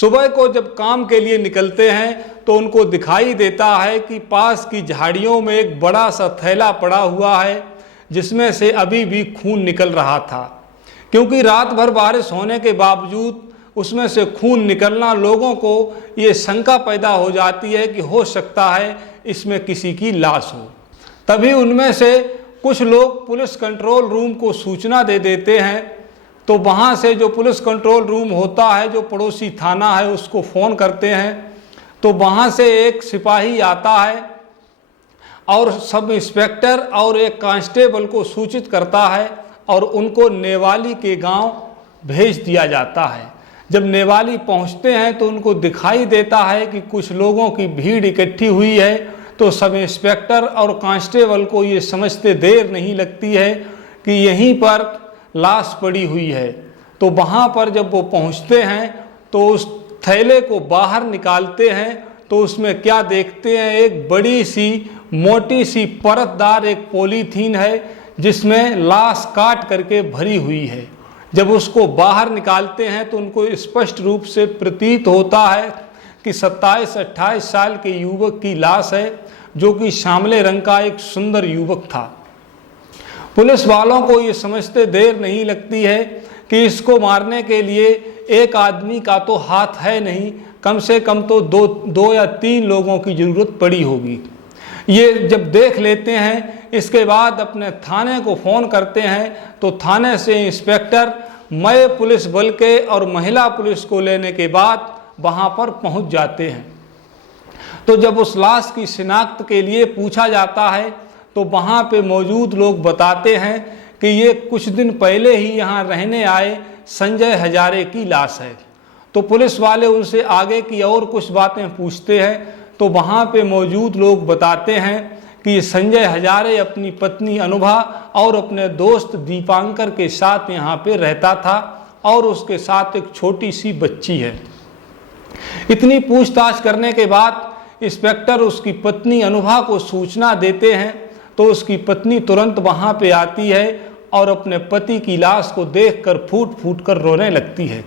सुबह को जब काम के लिए निकलते हैं तो उनको दिखाई देता है कि पास की झाड़ियों में एक बड़ा सा थैला पड़ा हुआ है जिसमें से अभी भी खून निकल रहा था। क्योंकि रात भर बारिश होने के बावजूद उसमें से खून निकलना लोगों को ये शंका पैदा हो जाती है कि हो सकता है इसमें किसी की लाश हो। तभी उनमें से कुछ लोग पुलिस कंट्रोल रूम को सूचना दे देते हैं। तो वहाँ से जो पुलिस कंट्रोल रूम होता है, जो पड़ोसी थाना है, उसको फ़ोन करते हैं। तो वहाँ से एक सिपाही आता है और सब इंस्पेक्टर और एक कांस्टेबल को सूचित करता है और उनको नेवाली के गांव भेज दिया जाता है। जब नेवाली पहुँचते हैं तो उनको दिखाई देता है कि कुछ लोगों की भीड़ इकट्ठी हुई है। तो सब इंस्पेक्टर और कांस्टेबल को ये समझते देर नहीं लगती है कि यहीं पर लाश पड़ी हुई है। तो वहाँ पर जब वो पहुँचते हैं तो उस थैले को बाहर निकालते हैं तो उसमें क्या देखते हैं, एक बड़ी सी मोटी सी परतदार एक पॉलीथीन है जिसमें लाश काट करके भरी हुई है। जब उसको बाहर निकालते हैं तो उनको स्पष्ट रूप से प्रतीत होता है कि 27-28 साल के युवक की लाश है, जो कि सांवले रंग का एक सुंदर युवक था। पुलिस वालों को ये समझते देर नहीं लगती है कि इसको मारने के लिए एक आदमी का तो हाथ है नहीं, कम से कम तो दो या तीन लोगों की ज़रूरत पड़ी होगी। ये जब देख लेते हैं इसके बाद अपने थाने को फ़ोन करते हैं। तो थाने से इंस्पेक्टर मय पुलिस बल के और महिला पुलिस को लेने के बाद वहाँ पर पहुँच जाते हैं। तो जब उस लाश की शिनाख्त के लिए पूछा जाता है तो वहाँ पे मौजूद लोग बताते हैं कि ये कुछ दिन पहले ही यहाँ रहने आए संजय हजारे की लाश है। तो पुलिस वाले उनसे आगे की और कुछ बातें पूछते हैं तो वहाँ पे मौजूद लोग बताते हैं कि ये संजय हजारे अपनी पत्नी अनुभा और अपने दोस्त दीपांकर के साथ यहाँ पे रहता था और उसके साथ एक छोटी सी बच्ची है। इतनी पूछताछ करने के बाद इंस्पेक्टर उसकी पत्नी अनुभा को सूचना देते हैं। तो उसकी पत्नी तुरंत वहाँ पे आती है और अपने पति की लाश को देखकर फूट फूट कर रोने लगती है।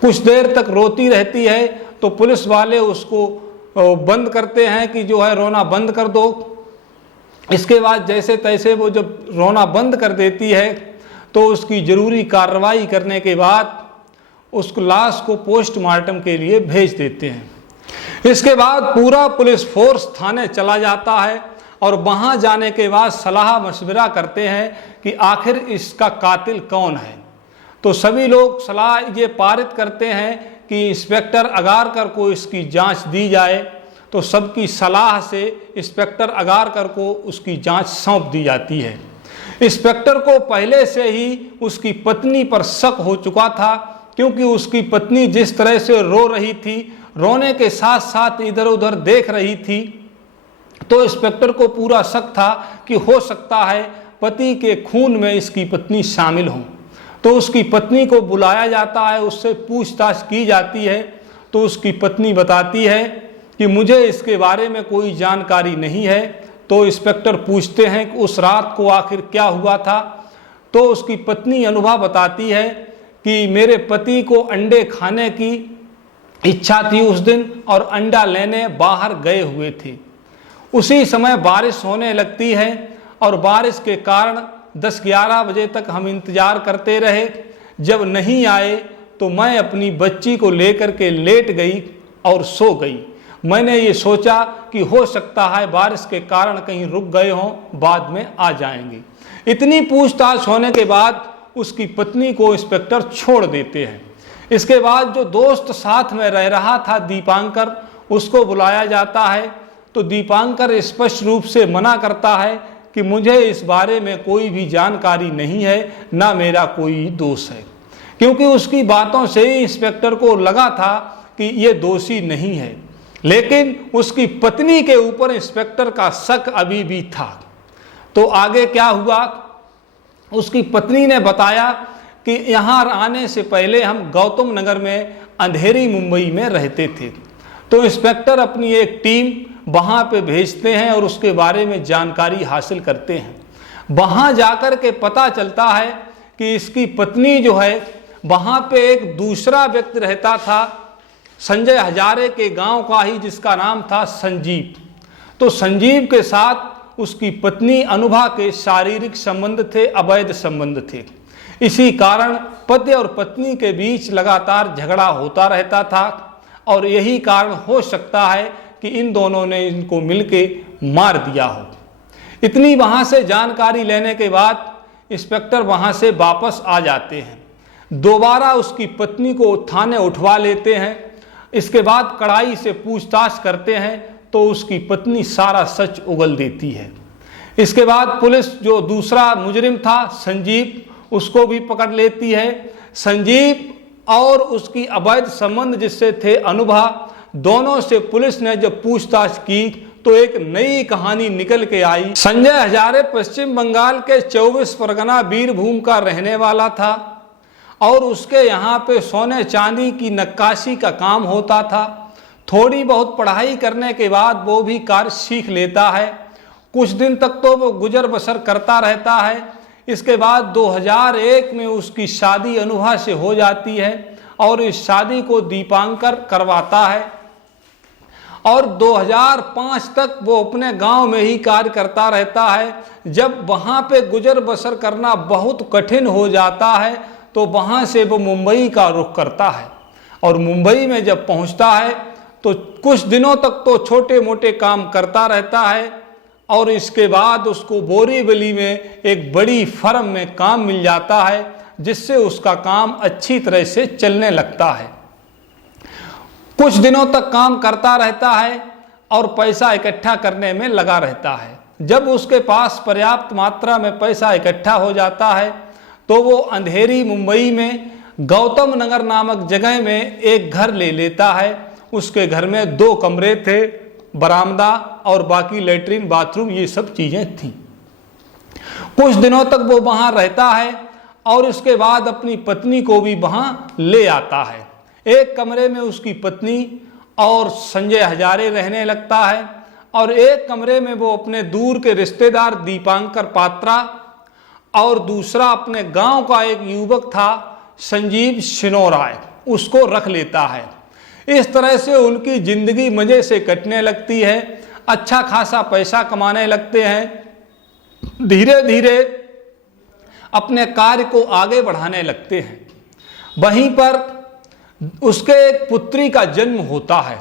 कुछ देर तक रोती रहती है तो पुलिस वाले उसको बंद करते हैं कि जो है रोना बंद कर दो। इसके बाद जैसे तैसे वो जब रोना बंद कर देती है तो उसकी ज़रूरी कार्रवाई करने के बाद उस लाश को पोस्टमार्टम के लिए भेज देते हैं। इसके बाद पूरा पुलिस फोर्स थाने चला जाता है और वहाँ जाने के बाद सलाह मशवरा करते हैं कि आखिर इसका कातिल कौन है। तो सभी लोग सलाह ये पारित करते हैं कि इंस्पेक्टर अगारकर को इसकी जांच दी जाए। तो सबकी सलाह से इंस्पेक्टर अगारकर को उसकी जांच सौंप दी जाती है। इंस्पेक्टर को पहले से ही उसकी पत्नी पर शक हो चुका था, क्योंकि उसकी पत्नी जिस तरह से रो रही थी, रोने के साथ साथ इधर उधर देख रही थी, तो इंस्पेक्टर को पूरा शक था कि हो सकता है पति के खून में इसकी पत्नी शामिल हो। तो उसकी पत्नी को बुलाया जाता है, उससे पूछताछ की जाती है। तो उसकी पत्नी बताती है कि मुझे इसके बारे में कोई जानकारी नहीं है। तो इंस्पेक्टर पूछते हैं कि उस रात को आखिर क्या हुआ था। तो उसकी पत्नी अनुभा बताती है कि मेरे पति को अंडे खाने की इच्छा थी उस दिन और अंडा लेने बाहर गए हुए थे। उसी समय बारिश होने लगती है और बारिश के कारण 10-11 बजे तक हम इंतज़ार करते रहे। जब नहीं आए तो मैं अपनी बच्ची को लेकर के लेट गई और सो गई। मैंने ये सोचा कि हो सकता है बारिश के कारण कहीं रुक गए हों, बाद में आ जाएंगे। इतनी पूछताछ होने के बाद उसकी पत्नी को इंस्पेक्टर छोड़ देते हैं। इसके बाद जो दोस्त साथ में रह रहा था दीपांकर, उसको बुलाया जाता है। तो दीपांकर स्पष्ट रूप से मना करता है कि मुझे इस बारे में कोई भी जानकारी नहीं है, ना मेरा कोई दोष है, क्योंकि उसकी बातों से ही इंस्पेक्टर को लगा था कि ये दोषी नहीं है। लेकिन उसकी पत्नी के ऊपर इंस्पेक्टर का शक अभी भी था। तो आगे क्या हुआ, उसकी पत्नी ने बताया कि यहाँ आने से पहले हम गौतम नगर में अंधेरी मुंबई में रहते थे। तो इंस्पेक्टर अपनी एक टीम वहाँ पे भेजते हैं और उसके बारे में जानकारी हासिल करते हैं। वहाँ जाकर के पता चलता है कि इसकी पत्नी जो है, वहाँ पे एक दूसरा व्यक्ति रहता था संजय हजारे के गांव का ही, जिसका नाम था संजीव। तो संजीव के साथ उसकी पत्नी अनुभा के शारीरिक संबंध थे, अवैध संबंध थे। इसी कारण पति और पत्नी के बीच लगातार झगड़ा होता रहता था और यही कारण हो सकता है कि इन दोनों ने इनको मिलके मार दिया हो। इतनी वहाँ से जानकारी लेने के बाद इंस्पेक्टर वहाँ से वापस आ जाते हैं। दोबारा उसकी पत्नी को थाने उठवा लेते हैं। इसके बाद कड़ाई से पूछताछ करते हैं तो उसकी पत्नी सारा सच उगल देती है। इसके बाद पुलिस जो दूसरा मुजरिम था संजीव, उसको भी पकड़ लेती है। संजीव और उसकी अवैध संबंध जिससे थे अनुभा, दोनों से पुलिस ने जब पूछताछ की तो एक नई कहानी निकल के आई। संजय हजारे पश्चिम बंगाल के 24 परगना बीरभूम का रहने वाला था और उसके यहाँ पे सोने चांदी की नक्काशी का काम होता था। थोड़ी बहुत पढ़ाई करने के बाद वो भी कार्य सीख लेता है। कुछ दिन तक तो वो गुजर बसर करता रहता है। इसके बाद 2001 में उसकी शादी अनुभा से हो जाती है और इस शादी को दीपांकर करवाता है और 2005 तक वो अपने गांव में ही कार्य करता रहता है। जब वहाँ पे गुजर बसर करना बहुत कठिन हो जाता है तो वहाँ से वो मुंबई का रुख करता है और मुंबई में जब पहुँचता है तो कुछ दिनों तक तो छोटे मोटे काम करता रहता है और इसके बाद उसको बोरीवली में एक बड़ी फर्म में काम मिल जाता है, जिससे उसका काम अच्छी तरह से चलने लगता है। कुछ दिनों तक काम करता रहता है और पैसा इकट्ठा करने में लगा रहता है। जब उसके पास पर्याप्त मात्रा में पैसा इकट्ठा हो जाता है तो वो अंधेरी मुंबई में गौतम नगर नामक जगह में एक घर ले लेता है। उसके घर में 2 कमरे थे, बरामदा और बाकी लेटरिन बाथरूम ये सब चीज़ें थीं। कुछ दिनों तक वो वहाँ रहता है और उसके बाद अपनी पत्नी को भी वहाँ ले आता है। एक कमरे में उसकी पत्नी और संजय हजारे रहने लगता है और एक कमरे में वो अपने दूर के रिश्तेदार दीपांकर पात्रा और दूसरा अपने गांव का एक युवक था संजीव सिनोराय, उसको रख लेता है। इस तरह से उनकी जिंदगी मजे से कटने लगती है। अच्छा खासा पैसा कमाने लगते हैं। धीरे धीरे अपने कार्य को आगे बढ़ाने लगते हैं। वहीं पर उसके एक पुत्री का जन्म होता है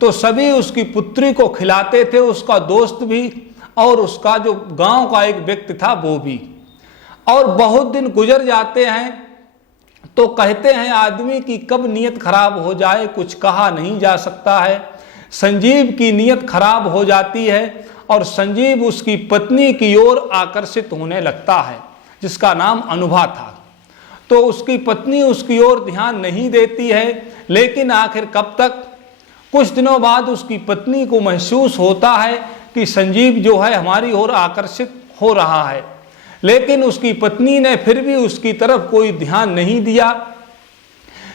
तो सभी उसकी पुत्री को खिलाते थे, उसका दोस्त भी और उसका जो गांव का एक व्यक्ति था वो भी। और बहुत दिन गुजर जाते हैं तो कहते हैं आदमी की कब नीयत खराब हो जाए कुछ कहा नहीं जा सकता है। संजीव की नीयत खराब हो जाती है और संजीव उसकी पत्नी की ओर आकर्षित होने लगता है, जिसका नाम अनुभा था। तो उसकी पत्नी उसकी ओर ध्यान नहीं देती है, लेकिन आखिर कब तक। कुछ दिनों बाद उसकी पत्नी को महसूस होता है कि संजीव जो है हमारी ओर आकर्षित हो रहा है, लेकिन उसकी पत्नी ने फिर भी उसकी तरफ कोई ध्यान नहीं दिया।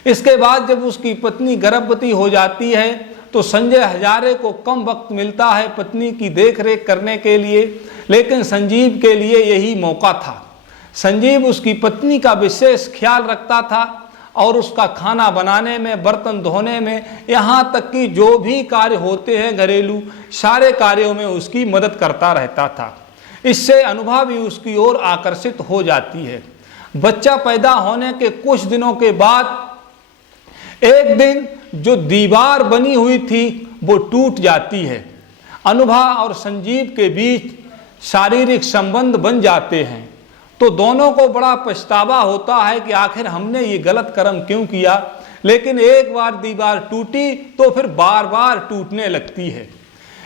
इसके बाद जब उसकी पत्नी गर्भवती हो जाती है तो संजय हजारे को कम वक्त मिलता है पत्नी की देखरेख करने के लिए, लेकिन संजीव के लिए यही मौका था। संजीव उसकी पत्नी का विशेष ख्याल रखता था और उसका खाना बनाने में, बर्तन धोने में, यहाँ तक कि जो भी कार्य होते हैं घरेलू सारे कार्यों में उसकी मदद करता रहता था। इससे अनुभा भी उसकी ओर आकर्षित हो जाती है। बच्चा पैदा होने के कुछ दिनों के बाद एक दिन जो दीवार बनी हुई थी वो टूट जाती है। अनुभा और संजीव के बीच शारीरिक संबंध बन जाते हैं तो दोनों को बड़ा पछतावा होता है कि आखिर हमने ये गलत कर्म क्यों किया। लेकिन एक बार दीवार टूटी तो फिर बार बार टूटने लगती है।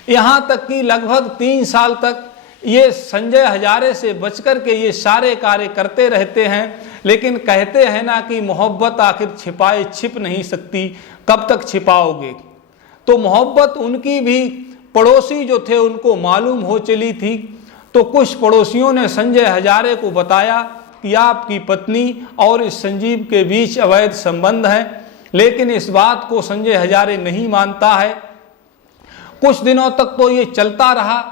यहाँ तक कि लगभग 3 साल तक ये संजय हजारे से बचकर के ये सारे कार्य करते रहते हैं। लेकिन कहते हैं ना कि मोहब्बत आखिर छिपाए छिप नहीं सकती, कब तक छिपाओगे। तो मोहब्बत उनकी भी पड़ोसी जो थे उनको मालूम हो चली थी। तो कुछ पड़ोसियों ने संजय हजारे को बताया कि आपकी पत्नी और इस संजीव के बीच अवैध संबंध है, लेकिन इस बात को संजय हजारे नहीं मानता है। कुछ दिनों तक तो ये चलता रहा।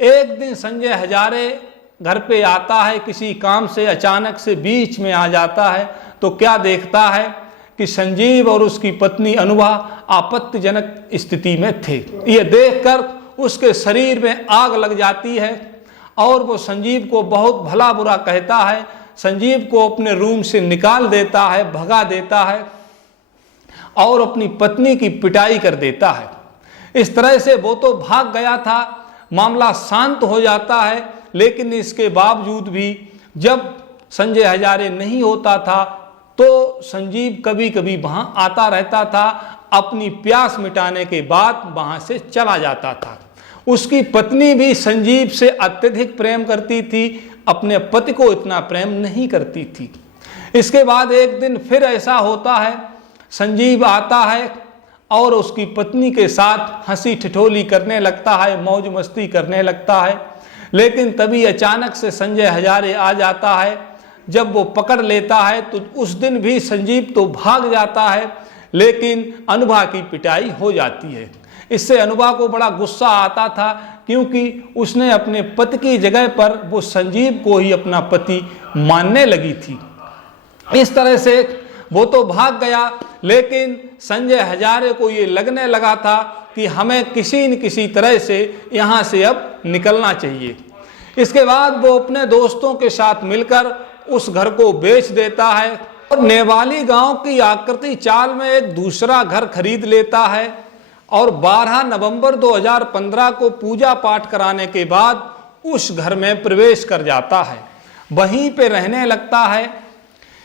एक दिन संजय हजारे घर पे आता है किसी काम से, अचानक से बीच में आ जाता है तो क्या देखता है कि संजीव और उसकी पत्नी अनुभा आपत्तिजनक स्थिति में थे। ये देखकर उसके शरीर में आग लग जाती है और वो संजीव को बहुत भला बुरा कहता है, संजीव को अपने रूम से निकाल देता है, भगा देता है और अपनी पत्नी की पिटाई कर देता है। इस तरह से वो तो भाग गया था, मामला शांत हो जाता है, लेकिन इसके बावजूद भी जब संजय हजारे नहीं होता था तो संजीव कभी कभी वहां आता रहता था। अपनी प्यास मिटाने के बाद वहां से चला जाता था। उसकी पत्नी भी संजीव से अत्यधिक प्रेम करती थी, अपने पति को इतना प्रेम नहीं करती थी। इसके बाद एक दिन फिर ऐसा होता है, संजीव आता है और उसकी पत्नी के साथ हंसी ठिठोली करने लगता है, मौज मस्ती करने लगता है। लेकिन तभी अचानक से संजय हजारे आ जाता है। जब वो पकड़ लेता है तो उस दिन भी संजीव तो भाग जाता है, लेकिन अनुभा की पिटाई हो जाती है। इससे अनुभा को बड़ा गुस्सा आता था, क्योंकि उसने अपने पति की जगह पर वो संजीव को ही अपना पति मानने लगी थी। इस तरह से वो तो भाग गया, लेकिन संजय हजारे को ये लगने लगा था कि हमें किसी न किसी तरह से यहाँ से अब निकलना चाहिए। इसके बाद वो अपने दोस्तों के साथ मिलकर उस घर को बेच देता है और नेवाली गांव की आकृति चाल में एक दूसरा घर खरीद लेता है और 12 नवंबर 2015 को पूजा पाठ कराने के बाद उस घर में प्रवेश कर जाता है, वहीं पे रहने लगता है।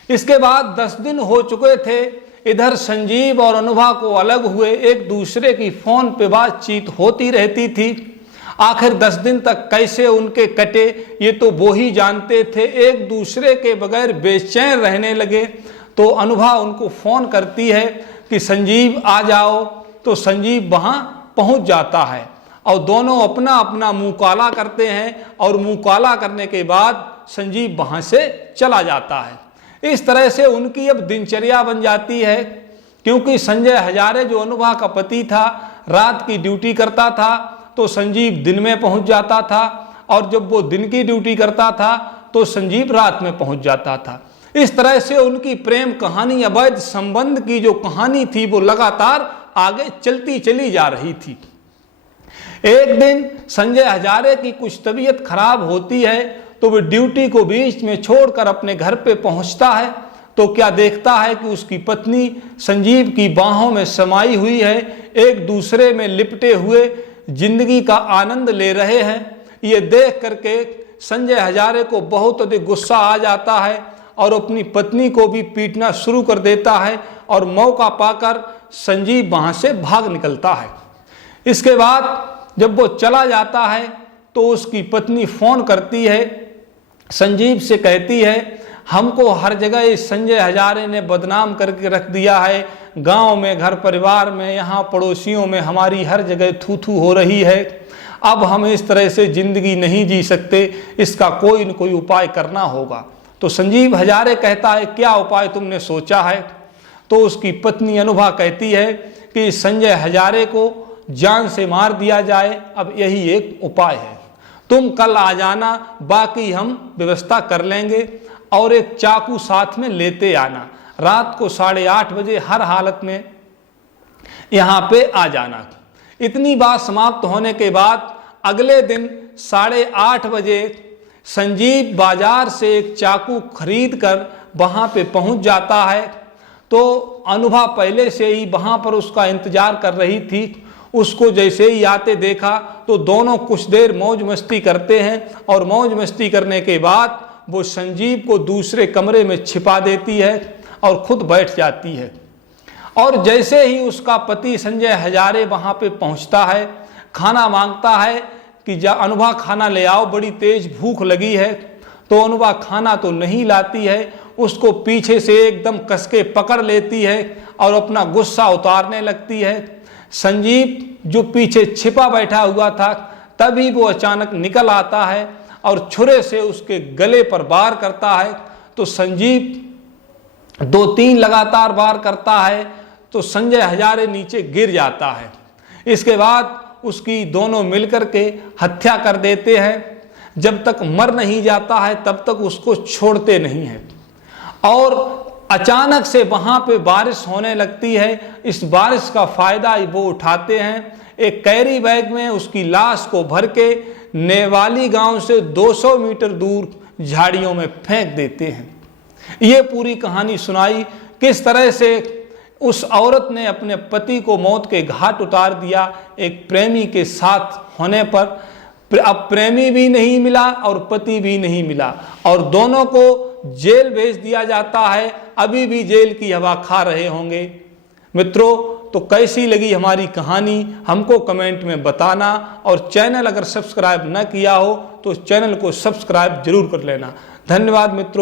इसके बाद 10 दिन हो चुके थे। इधर संजीव और अनुभा को अलग हुए एक दूसरे की फोन पे बातचीत होती रहती थी। आखिर 10 दिन तक कैसे उनके कटे ये तो वो ही जानते थे। एक दूसरे के बगैर बेचैन रहने लगे। तो अनुभा उनको फोन करती है कि संजीव आ जाओ, तो संजीव वहां पहुंच जाता है और दोनों अपना अपना मुंह काला करते हैं और मुंह काला करने के बाद संजीव वहां से चला जाता है। इस तरह से उनकी अब दिनचर्या बन जाती है, क्योंकि संजय हजारे जो अनुभा का पति था रात की ड्यूटी करता था, तो संजीव दिन में पहुंच जाता था, और जब वो दिन की ड्यूटी करता था तो संजीव रात में पहुंच जाता था। इस तरह से उनकी प्रेम कहानी, अवैध संबंध की जो कहानी थी वो लगातार आगे चलती चली जा रही थी। एक दिन संजय हजारे की कुछ तबीयत खराब होती है, तो वो ड्यूटी को बीच में छोड़कर अपने घर पे पहुंचता है तो क्या देखता है कि उसकी पत्नी संजीव की बाहों में समाई हुई है, एक दूसरे में लिपटे हुए जिंदगी का आनंद ले रहे हैं। ये देख करके संजय हजारे को बहुत अधिक गुस्सा आ जाता है और अपनी पत्नी को भी पीटना शुरू कर देता है और मौका पाकर संजीव वहां से भाग निकलता है। इसके बाद जब वो चला जाता है तो उसकी पत्नी फोन करती है, संजीव से कहती है हमको हर जगह इस संजय हजारे ने बदनाम करके रख दिया है, गांव में, घर परिवार में, यहाँ पड़ोसियों में हमारी हर जगह थू थू हो रही है। अब हम इस तरह से जिंदगी नहीं जी सकते, इसका कोई न कोई उपाय करना होगा। तो संजीव हजारे कहता है क्या उपाय तुमने सोचा है? तो उसकी पत्नी अनुभा कहती है कि संजय हजारे को जान से मार दिया जाए, अब यही एक उपाय है। तुम कल आ जाना, बाकी हम व्यवस्था कर लेंगे, और एक चाकू साथ में लेते आना। रात को 8:30 बजे हर हालत में यहाँ पे आ जाना। इतनी बात समाप्त होने के बाद अगले दिन 8:30 बजे संजीव बाजार से एक चाकू खरीद कर वहाँ पे पहुँच जाता है। तो अनुभा पहले से ही वहाँ पर उसका इंतजार कर रही थी। उसको जैसे ही आते देखा तो दोनों कुछ देर मौज मस्ती करते हैं, और मौज मस्ती करने के बाद वो संजीव को दूसरे कमरे में छिपा देती है और खुद बैठ जाती है। और जैसे ही उसका पति संजय हजारे वहाँ पे पहुँचता है, खाना मांगता है कि जा अनुभा खाना ले आओ, बड़ी तेज भूख लगी है। तो अनुभा खाना तो नहीं लाती है, उसको पीछे से एकदम कस के पकड़ लेती है और अपना गुस्सा उतारने लगती है। संजीव जो पीछे छिपा बैठा हुआ था, तभी वो अचानक निकल आता है और छुरे से उसके गले पर वार करता है। तो संजीव 2-3 लगातार वार करता है तो संजय हजारे नीचे गिर जाता है। इसके बाद उसकी दोनों मिलकर के हत्या कर देते हैं। जब तक मर नहीं जाता है तब तक उसको छोड़ते नहीं हैं। और अचानक से वहाँ पे बारिश होने लगती है। इस बारिश का फ़ायदा वो उठाते हैं, एक कैरी बैग में उसकी लाश को भर के नेवाली गांव से 200 मीटर दूर झाड़ियों में फेंक देते हैं। ये पूरी कहानी सुनाई किस तरह से उस औरत ने अपने पति को मौत के घाट उतार दिया एक प्रेमी के साथ होने पर। अब प्रेमी भी नहीं मिला और पति भी नहीं मिला और दोनों को जेल भेज दिया जाता है। अभी भी जेल की हवा खा रहे होंगे। मित्रों, तो कैसी लगी हमारी कहानी हमको कमेंट में बताना, और चैनल अगर सब्सक्राइब न किया हो तो चैनल को सब्सक्राइब जरूर कर लेना। धन्यवाद मित्रों।